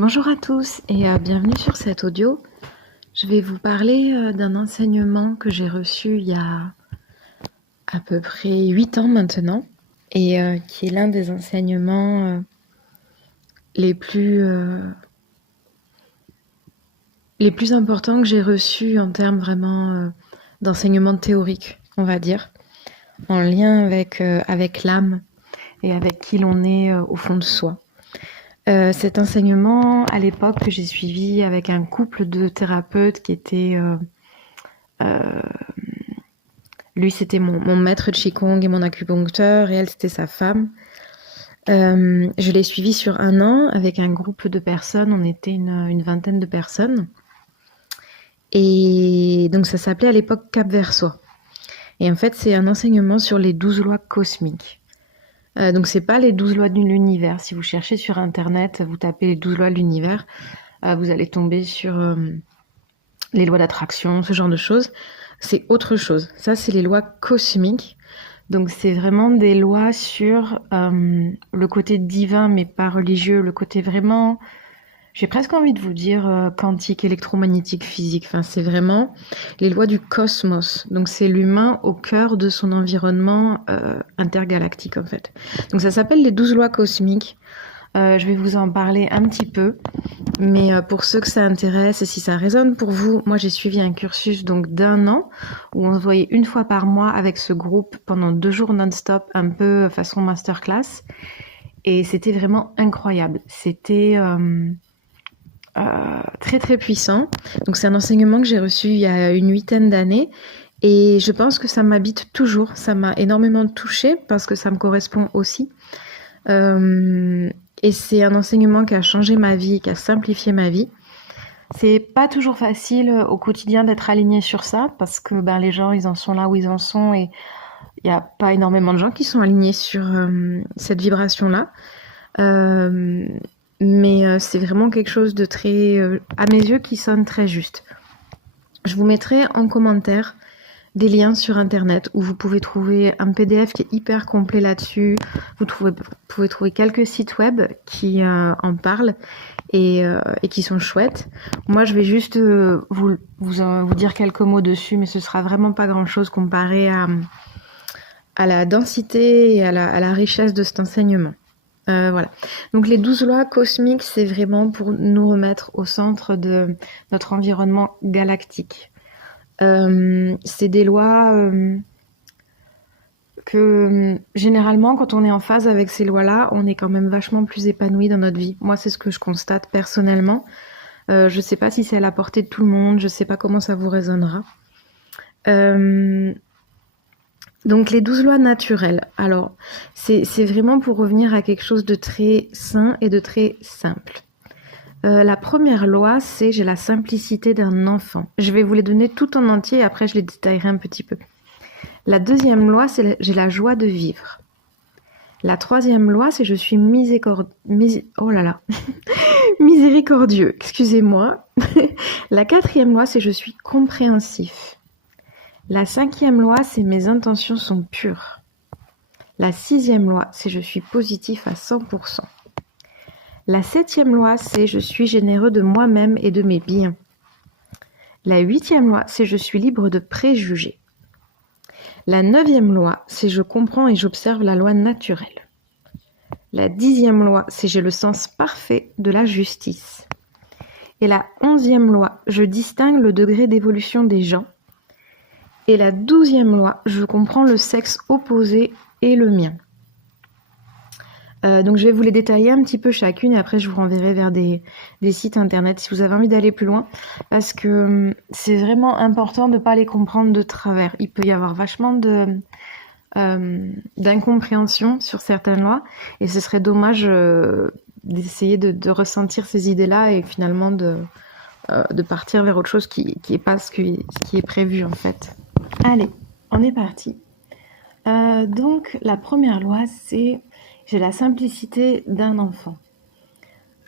Bonjour à tous et bienvenue sur cet audio. Je vais vous parler d'un enseignement que j'ai reçu il y a à peu près 8 ans maintenant et qui est l'un des enseignements les plus, euh, les plus importants que j'ai reçus en termes vraiment d'enseignement théorique, on va dire, en lien avec l'âme et avec qui l'on est au fond de soi. Cet enseignement, à l'époque, que j'ai suivi avec un couple de thérapeutes qui étaient... lui, c'était mon maître de Qigong et mon acupuncteur, et elle, c'était sa femme. Je l'ai suivi sur 1 an avec un groupe de personnes. On était une vingtaine de personnes. Et donc, ça s'appelait à l'époque Cap vers soi. Et en fait, c'est un enseignement sur les 12 lois cosmiques. Donc, c'est pas les 12 lois de l'univers. Si vous cherchez sur Internet, vous tapez les 12 lois de l'univers, vous allez tomber sur les lois d'attraction, ce genre de choses. C'est autre chose. Ça, c'est les lois cosmiques. Donc, c'est vraiment des lois sur le côté divin, mais pas religieux, le côté vraiment, j'ai presque envie de vous dire quantique, électromagnétique, physique. Enfin, c'est vraiment les lois du cosmos. Donc, c'est l'humain au cœur de son environnement intergalactique, en fait. Donc, ça s'appelle les 12 lois cosmiques. Je vais vous en parler un petit peu. Mais pour ceux que ça intéresse et si ça résonne pour vous, moi j'ai suivi un cursus donc d'1 an où on se voyait une fois par mois avec ce groupe pendant 2 jours non-stop, un peu façon masterclass. Et c'était vraiment incroyable. C'était très très puissant. Donc c'est un enseignement que j'ai reçu il y a une 8aine d'années. Et je pense que ça m'habite toujours. Ça m'a énormément touchée parce que ça me correspond aussi. Et c'est un enseignement qui a changé ma vie, qui a simplifié ma vie. C'est pas toujours facile au quotidien d'être aligné sur ça parce que les gens ils en sont là où ils en sont et il n'y a pas énormément de gens qui sont alignés sur cette vibration-là. Mais c'est vraiment quelque chose de très, à mes yeux, qui sonne très juste. Je vous mettrai en commentaire des liens sur internet où vous pouvez trouver un PDF qui est hyper complet là-dessus. Vous pouvez trouver quelques sites web qui en parlent et qui sont chouettes. Moi, je vais juste vous dire quelques mots dessus, mais ce sera vraiment pas grand-chose comparé à la densité et à la richesse de cet enseignement. Voilà. Donc les 12 lois cosmiques, c'est vraiment pour nous remettre au centre de notre environnement galactique. C'est des lois que généralement, quand on est en phase avec ces lois-là, on est quand même vachement plus épanoui dans notre vie. Moi, c'est ce que je constate personnellement. Je sais pas si c'est à la portée de tout le monde, je sais pas comment ça vous résonnera. Donc les 12 lois naturelles. Alors, c'est vraiment pour revenir à quelque chose de très sain et de très simple. La première loi, c'est j'ai la simplicité d'un enfant. Je vais vous les donner tout en entier et après je les détaillerai un petit peu. La deuxième loi, c'est j'ai la joie de vivre. La troisième loi, c'est je suis miséricordieux. Excusez-moi. La quatrième loi, c'est je suis compréhensif. La cinquième loi, c'est mes intentions sont pures. La sixième loi, c'est je suis positif à 100%. La septième loi, c'est je suis généreux de moi-même et de mes biens. La huitième loi, c'est je suis libre de préjugés. La neuvième loi, c'est je comprends et j'observe la loi naturelle. La 10e loi, c'est j'ai le sens parfait de la justice. Et la 11e loi, je distingue le degré d'évolution des gens. Et la 12e loi, je comprends le sexe opposé et le mien. Donc je vais vous les détailler un petit peu chacune et après je vous renverrai vers des sites internet si vous avez envie d'aller plus loin parce que c'est vraiment important de ne pas les comprendre de travers. Il peut y avoir vachement d'incompréhension sur certaines lois et ce serait dommage d'essayer de ressentir ces idées-là et finalement de partir vers autre chose qui est pas ce qui est prévu en fait. Allez, on est parti. Donc la première loi, c'est j'ai la simplicité d'un enfant.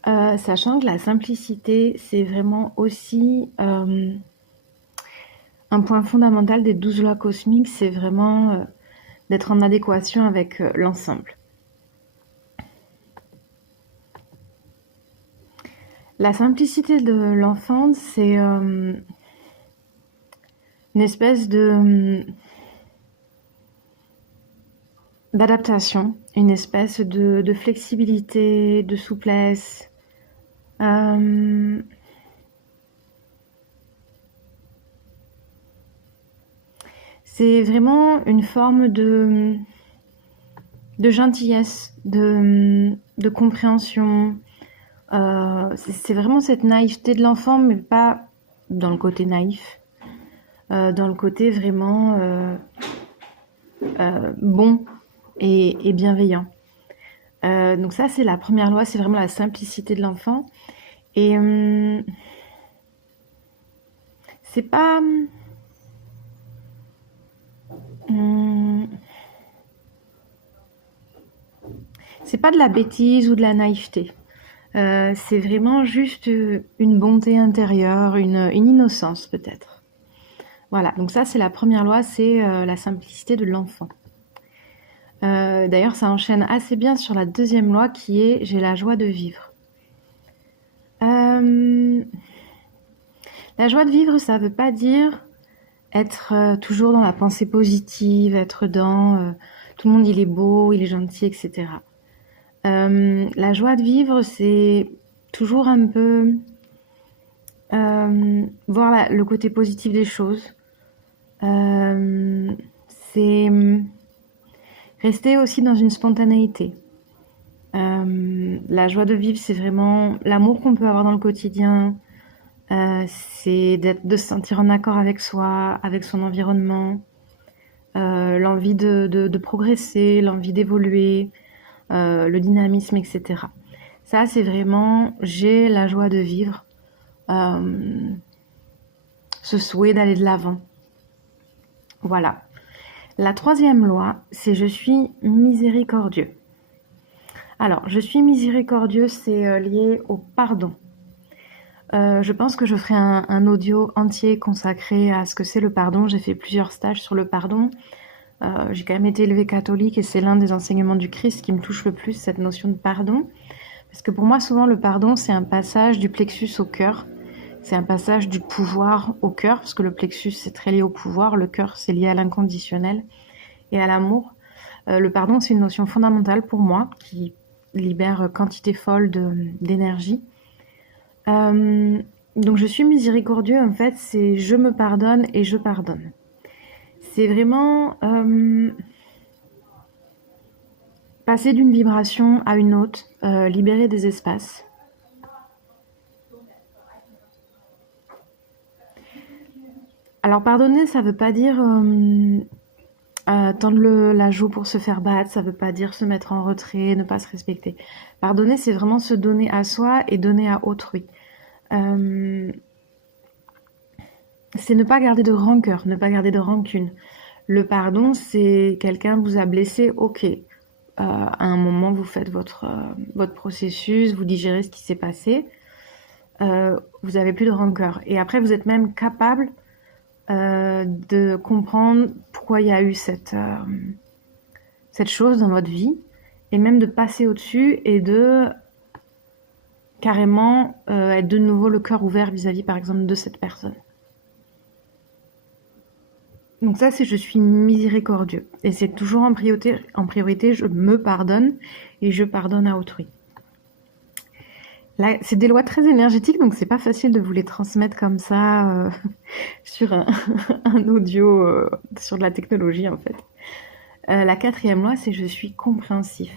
Sachant que la simplicité, c'est vraiment aussi un point fondamental des 12 lois cosmiques, c'est vraiment d'être en adéquation avec l'ensemble. La simplicité de l'enfant, c'est une espèce d'adaptation, une espèce de flexibilité, de souplesse. C'est vraiment une forme de gentillesse, de compréhension. C'est vraiment cette naïveté de l'enfant, mais pas dans le côté naïf, dans le côté vraiment bon et bienveillant. Donc ça, c'est la première loi, c'est vraiment la simplicité de l'enfant. Et c'est pas... c'est pas de la bêtise ou de la naïveté. C'est vraiment juste une bonté intérieure, une innocence peut-être. Voilà, donc ça c'est la première loi, c'est la simplicité de l'enfant. D'ailleurs, ça enchaîne assez bien sur la deuxième loi qui est j'ai la joie de vivre. La joie de vivre, ça veut pas dire être toujours dans la pensée positive, être dans tout le monde il est beau, il est gentil, etc. La joie de vivre, c'est toujours un peu voir le côté positif des choses. C'est rester aussi dans une spontanéité. La joie de vivre, c'est vraiment l'amour qu'on peut avoir dans le quotidien. C'est de se sentir en accord avec soi, avec son environnement, l'envie de progresser, l'envie d'évoluer, le dynamisme, etc. Ça, c'est vraiment j'ai la joie de vivre, ce souhait d'aller de l'avant. Voilà. La troisième loi, c'est je suis miséricordieux. Alors, je suis miséricordieux, c'est lié au pardon. Je pense que je ferai un audio entier consacré à ce que c'est le pardon. J'ai fait plusieurs stages sur le pardon. J'ai quand même été élevée catholique et c'est l'un des enseignements du Christ qui me touche le plus, cette notion de pardon. Parce que pour moi, souvent, le pardon, c'est un passage du plexus au cœur. C'est un passage du pouvoir au cœur, parce que le plexus, c'est très lié au pouvoir. Le cœur, c'est lié à l'inconditionnel et à l'amour. Le pardon, c'est une notion fondamentale pour moi, qui libère quantité folle d'énergie. Donc je suis miséricordieux, en fait, c'est je me pardonne et je pardonne. C'est vraiment passer d'une vibration à une autre, libérer des espaces. Alors pardonner, ça veut pas dire tendre la joue pour se faire battre, ça veut pas dire se mettre en retrait, ne pas se respecter. Pardonner, c'est vraiment se donner à soi et donner à autrui. C'est ne pas garder de rancœur, ne pas garder de rancune. Le pardon, c'est quelqu'un vous a blessé, ok. À un moment, vous faites votre processus, vous digérez ce qui s'est passé. Vous avez plus de rancœur. Et après, vous êtes même capable de comprendre pourquoi il y a eu cette chose dans votre vie, et même de passer au-dessus et de carrément être de nouveau le cœur ouvert vis-à-vis, par exemple, de cette personne. Donc ça, c'est je suis miséricordieux. Et c'est toujours en priorité, je me pardonne et je pardonne à autrui. Là, c'est des lois très énergétiques, donc c'est pas facile de vous les transmettre comme ça sur un audio sur de la technologie, en fait. La quatrième loi, c'est je suis compréhensif.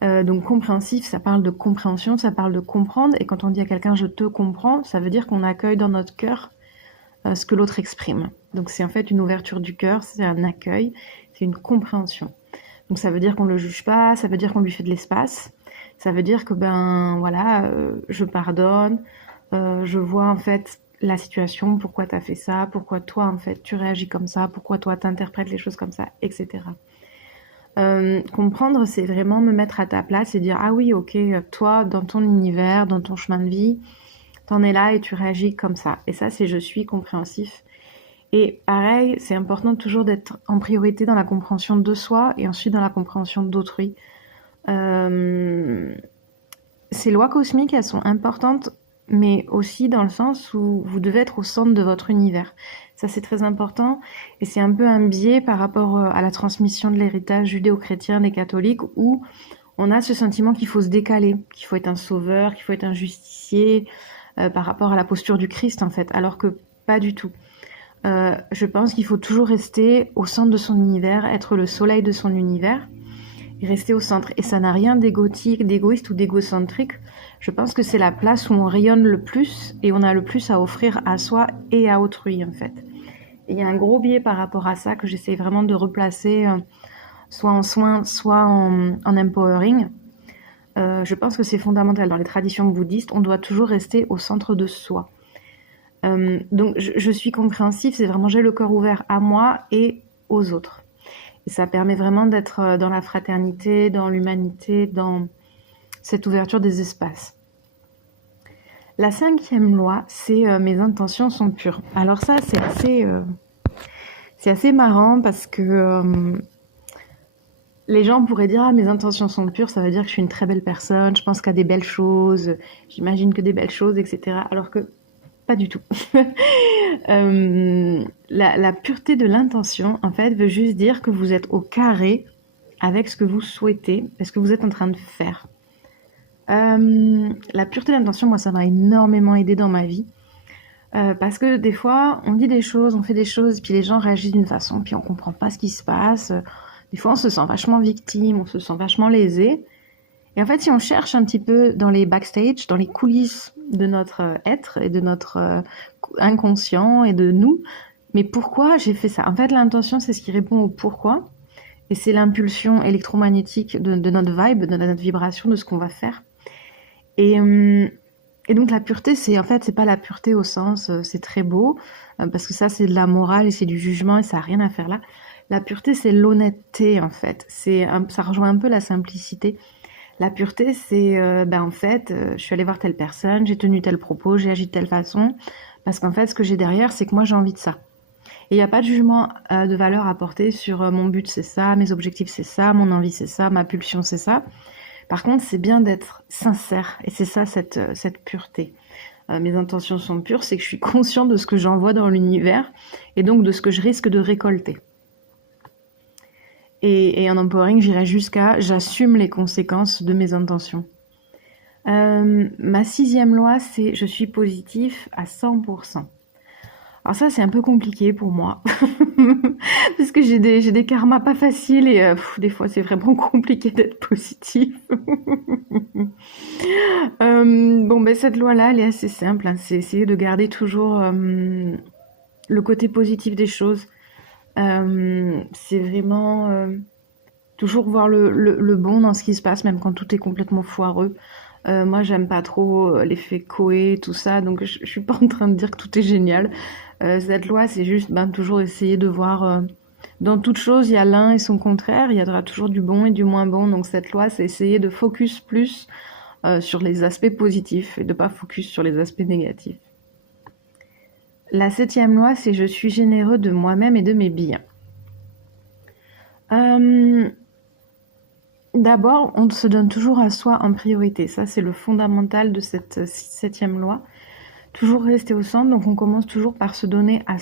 Donc compréhensif, ça parle de compréhension, ça parle de comprendre. Et quand on dit à quelqu'un je te comprends, ça veut dire qu'on accueille dans notre cœur ce que l'autre exprime. Donc c'est en fait une ouverture du cœur, c'est un accueil, c'est une compréhension. Donc ça veut dire qu'on ne le juge pas, ça veut dire qu'on lui fait de l'espace, ça veut dire que je pardonne, je vois en fait la situation, pourquoi tu as fait ça, pourquoi toi en fait tu réagis comme ça, pourquoi toi tu interprètes les choses comme ça, etc. Comprendre, c'est vraiment me mettre à ta place et dire ah oui, ok, toi dans ton univers, dans ton chemin de vie, t'en es là et tu réagis comme ça. Et ça, c'est je suis compréhensif. Et pareil, c'est important toujours d'être en priorité dans la compréhension de soi et ensuite dans la compréhension d'autrui. ces lois cosmiques, elles sont importantes, mais aussi dans le sens où vous devez être au centre de votre univers. Ça, c'est très important, et c'est un peu un biais par rapport à la transmission de l'héritage judéo-chrétien des catholiques, où on a ce sentiment qu'il faut se décaler, qu'il faut être un sauveur, qu'il faut être un justicier, par rapport à la posture du Christ, en fait, alors que pas du tout. Je pense qu'il faut toujours rester au centre de son univers, être le soleil de son univers, et rester au centre. Et ça n'a rien d'égotique, d'égoïste ou d'égocentrique. Je pense que c'est la place où on rayonne le plus et on a le plus à offrir à soi et à autrui, en fait. Et il y a un gros biais par rapport à ça que j'essaie vraiment de replacer, soit en soin, soit en empowering. Je pense que c'est fondamental. Dans les traditions bouddhistes, on doit toujours rester au centre de soi. Donc je suis compréhensif, c'est vraiment j'ai le cœur ouvert à moi et aux autres. Et ça permet vraiment d'être dans la fraternité, dans l'humanité, dans cette ouverture des espaces. La 5e loi, c'est mes intentions sont pures. Alors ça, c'est assez marrant parce que les gens pourraient dire « Ah, mes intentions sont pures, ça veut dire que je suis une très belle personne, je pense qu'à des belles choses, j'imagine que des belles choses, etc. » Alors que pas du tout. La pureté de l'intention, en fait, veut juste dire que vous êtes au carré avec ce que vous souhaitez et ce que vous êtes en train de faire. La pureté de l'intention, moi, ça m'a énormément aidé dans ma vie. Parce que des fois, on dit des choses, on fait des choses, puis les gens réagissent d'une façon, puis on comprend pas ce qui se passe. Des fois, on se sent vachement victime, on se sent vachement lésé. Et en fait, si on cherche un petit peu dans les backstage, dans les coulisses de notre être et de notre inconscient et de nous, mais pourquoi j'ai fait ça? En fait, l'intention, c'est ce qui répond au pourquoi. Et c'est l'impulsion électromagnétique de notre vibe, de notre vibration, de ce qu'on va faire. Et donc la pureté, c'est en fait, c'est pas la pureté au sens, c'est très beau, parce que ça, c'est de la morale et c'est du jugement et ça a rien à faire là. La pureté, c'est l'honnêteté, en fait. Ça rejoint un peu la simplicité. La pureté, c'est, en fait, je suis allée voir telle personne, j'ai tenu tel propos, j'ai agi de telle façon, parce qu'en fait, ce que j'ai derrière, c'est que moi, j'ai envie de ça. Et il n'y a pas de jugement de valeur à porter sur mon but, c'est ça, mes objectifs, c'est ça, mon envie, c'est ça, ma pulsion, c'est ça. Par contre, c'est bien d'être sincère, et c'est ça, cette pureté. Mes intentions sont pures, c'est que je suis conscient de ce que j'envoie dans l'univers, et donc de ce que je risque de récolter. Et en empowering, j'irai jusqu'à j'assume les conséquences de mes intentions. Ma 6e loi, c'est je suis positif à 100%. Alors ça, c'est un peu compliqué pour moi. Parce que j'ai des karmas pas faciles et des fois, c'est vraiment compliqué d'être positif. Cette loi-là, elle est assez simple. Hein. C'est essayer de garder toujours le côté positif des choses. C'est vraiment toujours voir le bon dans ce qui se passe, même quand tout est complètement foireux. Moi, j'aime pas trop l'effet Coé, tout ça, donc je suis pas en train de dire que tout est génial. Cette loi, c'est juste toujours essayer de voir dans toute chose, il y a l'un et son contraire, il y aura toujours du bon et du moins bon. Donc cette loi, c'est essayer de focus plus sur les aspects positifs et de pas focus sur les aspects négatifs. La 7e loi, c'est je suis généreux de moi-même et de mes biens. D'abord, on se donne toujours à soi en priorité. Ça, c'est le fondamental de cette 7e loi. Toujours rester au centre, donc on commence toujours par se donner à